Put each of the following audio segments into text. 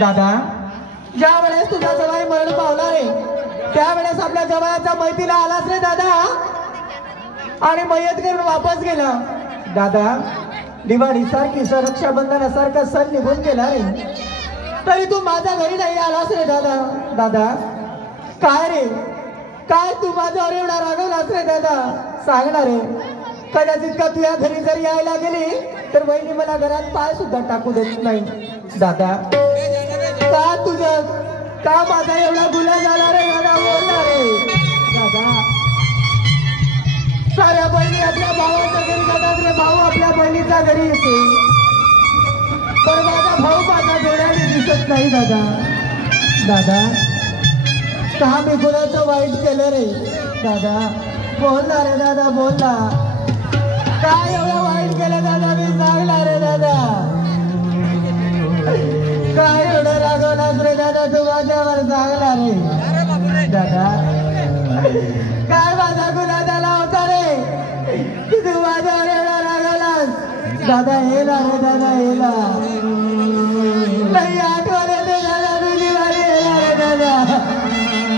दादा ज्या वेळेस तुझा जवाई मरण पावला रे त्यावेळेस आपल्या जवायाचा मैतीला आलास रे दादा आणि मयत करून वापस गेला दादा दिवाळी सारखी रक्षाबंधनासारखा सण निघून गेला रे तरी तू माझ्या घरी नाही आलास रे दादा दादा काय रे काय तू माझ्यावर एवढा रागवलास रे दादा सांगणार रे कदाचित का तुझ्या घरी जर यायला गेली तर वहिनी मला घरात पाय सुद्धा टाकू देत नाही दादा का तुझं का माझा एवढा गुन्हा झाला रे दादा बोलणार रे दादा साऱ्या बहिणी आपल्या भावाच्या घरी जातात रे भाऊ आपल्या बहिणीच्या घरी येते पण माझा भाऊ माझ्या डोळ्याने दिसत नाही दादा दादा का मी कुणाचं वाईट केलं रे दादा बोलला रे दादा बोलला काय एवढं वाईट केलं दादा मी सांगला रे दादा काय एवढं रागवलास रे दादा तू माझ्यावर सांगला रे दादा काय माझा गुन्हा झाला होता रे की तू माझ्यावर एवढा रागवलास दादा हेला रे दादा हेला नाही आठवण येते दादा तुझी वारी हेला रे दादा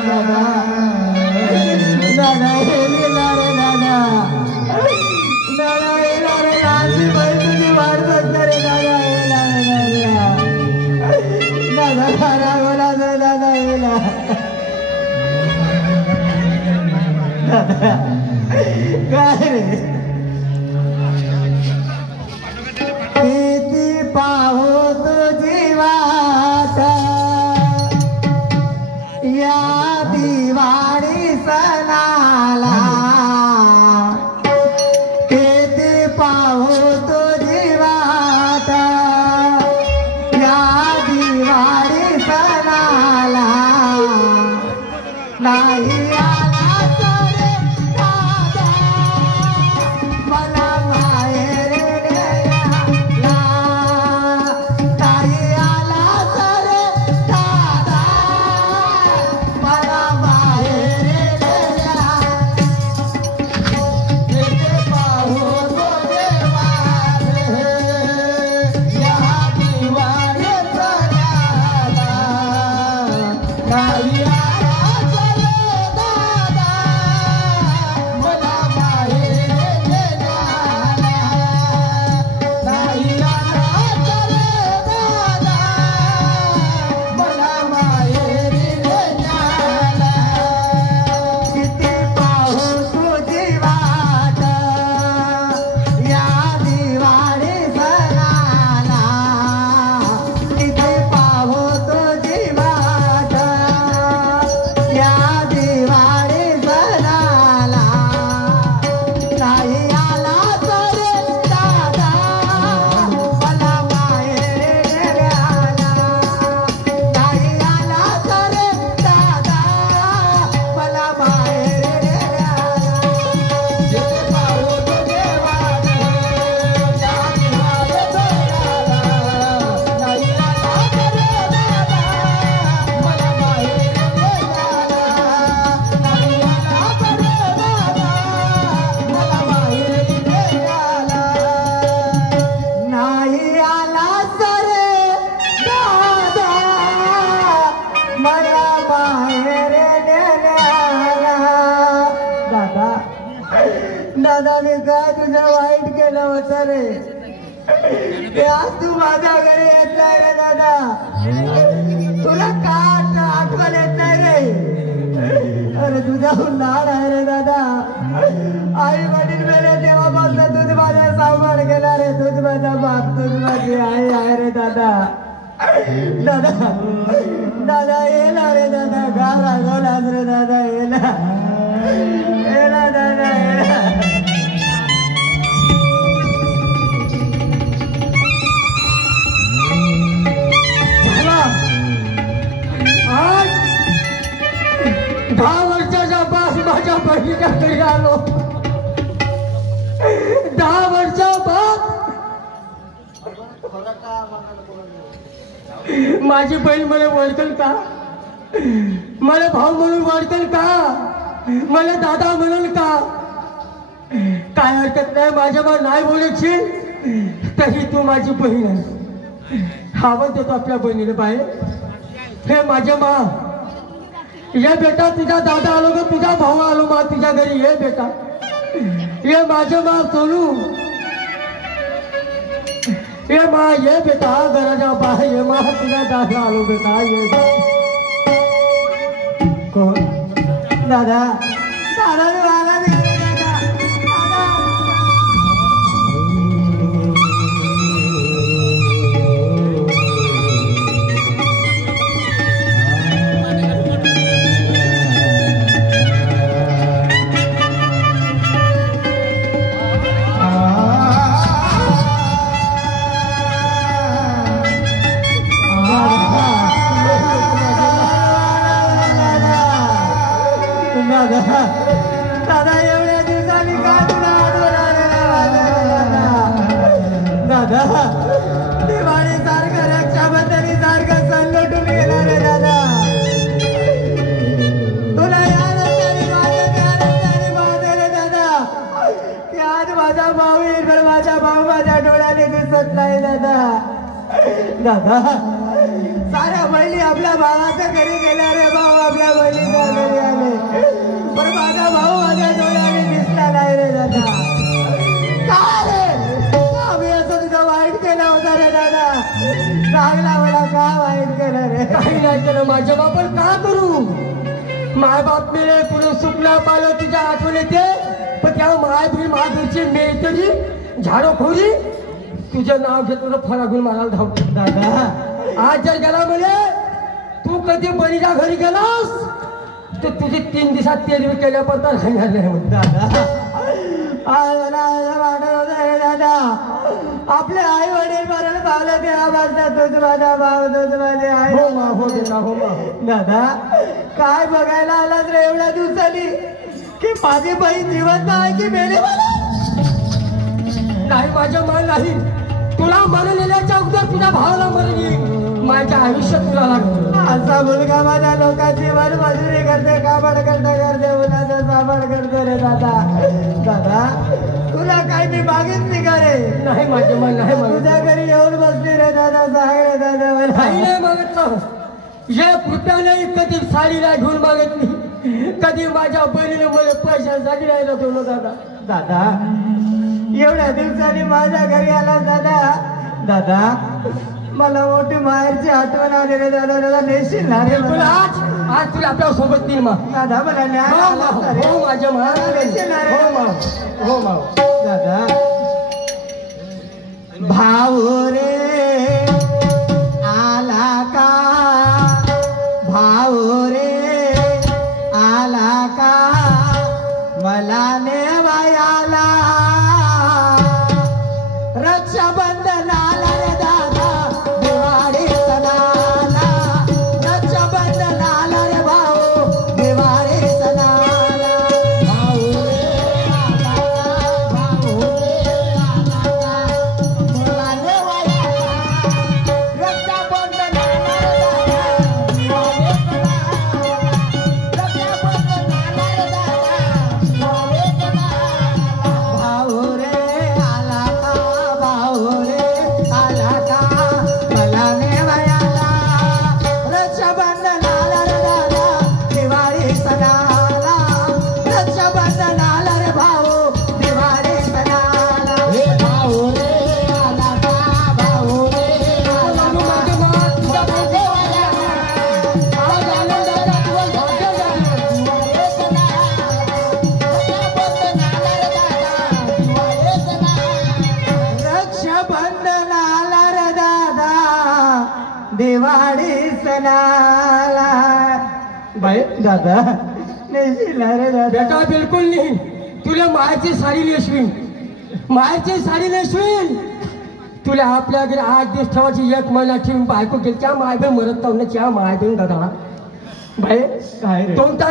दादा दादा हेला रे दादा दादा हेला रे लाजी बाई तुझी वाट बघते रे दादा हेला रे दादा दादा रागवला रे दादा हेला दादा काय रे किती पाहू तुझी वाट या दिवाळी सणाला किती पाहू तुझी वाट या दिवाळी सणाला नाही दादा मी काय तुझं वाईट केलं होतं रे ते आज तू माझ्या घरी येत नाही रे दादा तुला का आठवण येत नाही रे अरे तुझ्याहून लहान आहे रे दादा आई वडील मेले तेव्हापासून तुझ माझा सांभाळ केला रे तुझ माझा बाप तुझ माझी आई आहे रे दादा दादा दादा येला रे दादा का रागवलास रे दादा येला येला दादा येला आज 10 वर्षाच्या पास माझ्या बहिणीच्या घरी आलो 10 वर्षापास माझी बहीण मला ओळखेल का मला भाऊ म्हणून ओळखेल का मला दादा म्हणून का काय हरकत नाही माझ्यावर नाही बोलायची तरी तू माझी बहीण आहे आवाज देतो आपल्या बहिणीला बाहेर. हे माझ्या मा, ये बेटा तुझा दादा आलो ग, तुझा भाऊ आलो मा तुझ्या घरी. ये बेटा, ये माझ्या मा सोनू. ये मा, ये बेटा घराच्या बाहेर ये मा, तुझा दादा आलो बेटा. ये कोण? दादा, दादा वागा दे दादा. दादा एवढ्या दिवसांनी काय तुला आठवण दादा? दिवाळी सारखं रक्षाबंधनी सारखं संकटून गेला रे दादा. तुला या रस्त्याने माझ्या रे दादा की आज माझा भाऊ येईल, पण माझा भाऊ माझ्या डोळ्याने दिसत नाही दादा. दादा साऱ्या बहिणी आपल्या भावाच्या घरी गेल्या रे, भाऊ आपल्या बहिणीच्या घरी आले, पण माझा भाऊ माझ्या डोळ्याने दिसला नाही रे दादा. काय रे, आम्ही असं तुझं वाईट केलं होतं रे दादा? चांगला मला का वाईट केलं रे? काही नाही केलं माझ्या बापन, का करू? माय बाप मेले, पुढे सुकला पालं तुझ्या आठवण येते, पण त्या माय भी माझी मेल तरी झाडोखोरी तुझं नाव घेतो फरागून मारायला धावतो. दादा आज जर गेला म्हणे तू कधी बहिणीच्या घरी गेलास तर तुझी 3 दिवसात तेरवी केल्यापर्यंत राहणार नाही म्हणून. दादा दादा आपले आई वडील मरण पावलं ते आवाज तोच माझा भाव, तोच माझे आई. हो मा, हो देना, हो मा. दादा काय बघायला आलास रे एवढ्या दिवसांनी? की माझी बहीण जिवंत आहे की मेले? नाही माझ्या मान नाही, तुला मरण येण्याच्या अगोदर तुझ्या भावाला मरण येईल. माझ्या आयुष्यात तुला लागतो. असा मुलगा माझ्या लोकांची वर मजुरी करते, काबड करते, उन्हाचा साबड करते रे दादा. दादा तुला काय मी मागितली का रे? नाही माझ्या मान नाही मागत. तुझ्या घरी येऊन बसली रे दादा, सांग रे दादा मला. काही नाही मागितलं. हे कृपयाने कधी साडीला घेऊन मागत नाही, कधी माझ्या बहिणीने मला पैशासाठी राहिला ठेवलं दादा. दादा एवढ्या दिवसांनी माझ्या घरी आला दादा. दादा मला मोठी माहेरची आठवण आली रे दादा. दादा नेशील ना रे बिलकुल. आज आज तुला आपल्या सोबत नाही मा. दादा मला न्याय आला असता रे. हो माझ्या मा, नेशील ना रे? हो मा, हो मा. दादा भाऊ रे आला का, भाऊ रे आला का, मला नेवायाला रक्षाबंधनाला रे दादा, दिवाळी सणाला रक्षाबंधनाला रे भाऊ, दिवाळी सणाला. भाऊ रे आला का, भाऊ रे आला का, मला नेवायाला रक्षाबंधनाला रे दादा, दिवाळी सणाला रक्षाबंधनाला रे दादा, दिवाळी सणाला. भाऊ रे आला का, भाऊ रे आला का, मला नेवायाला रक्षाबंधनाला रे दादा, दिवाळी सणाला रक्षाबंधनाला रे भाऊ, दिवाळी सणाला. हे भाऊ रे आला का, भाऊ रे आला का, तुझा देवाला आज आनंदाचा दिवस भाग्य झाला. दिवाळी सणाला रक्षाबंधनाला रे दादा, दिवाळी सणाला. बाई दादा नेशील रे दादा? बेटा बिलकुल नाही. तुला मायाची साडी नेसवीन, मायाची साडी नेसवीन. तुला आपल्या घरी 8 दिवस ठेवायची, 1 महिना ठेवून बायको गेली. त्या माय बी मरत त्या माय बी गदाडा बाई काय रे? 2 तास